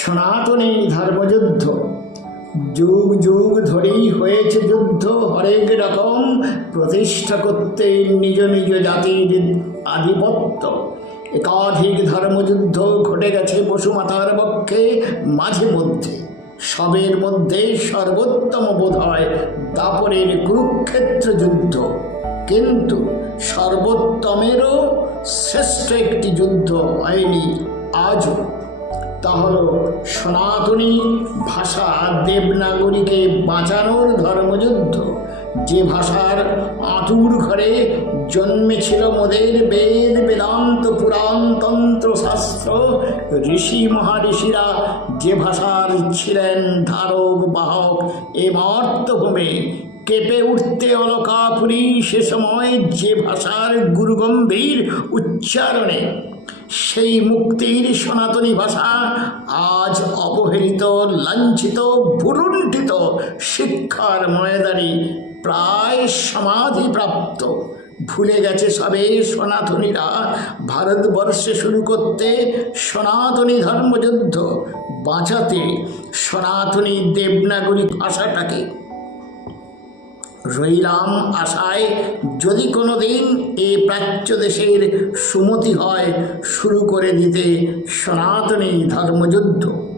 সনাতনী ধর্মযুদ্ধ। যুগ যুগ ধরেই হয়েছে যুদ্ধ। হরেক রকম প্রতিষ্ঠা করতে নিজ নিজ জাতির আধিপত্য। একাধিক ধর্মযুদ্ধ ঘটে গেছে পশুমাতার পক্ষে মাঝে মধ্যে। সবের মধ্যে সর্বোত্তম বোধ হয় দাপরের কুরুক্ষেত্র যুদ্ধ। কিন্তু সর্বোত্তমেরও শ্রেষ্ঠ একটি যুদ্ধ হয়নি আজও। তা সনাতনী ভাষা দেবনাগরীকে বাঁচানোর ধর্মযুদ্ধ। যে ভাষার আঁতুর ঘরে জন্মেছিল মোদের বেদ, বেদান্ত, পুরাণ, তন্ত্র, শাস্ত্র, ঋষি, মহাঋষিরা যে ভাষার ছিলেন ধারক, বাহক, এ মর্তভূমে কেঁপে উঠতে অলকাপুরী সে সময় যে ভাষার গুরুগম্ভীর উচ্চারণে। সেই মুক্তির সনাতনী ভাষা আজ অবহেলিত, লাঞ্ছিত, ভুলুণ্ঠিত শিক্ষার ময়দারি প্রায় সমাধিপ্রাপ্ত। ভুলে গেছে সবে সনাতনীরা। ভারতবর্ষে শুরু করতে সনাতনী ধর্মযুদ্ধ, বাঁচাতে সনাতনী দেবনাগরী ভাষাটাকে রইলাম আশায়, যদি কোনো দিন এ প্রাচ্য দেশের সুমতি হয়, শুরু করে দিতে সনাতনী ধর্মযুদ্ধ।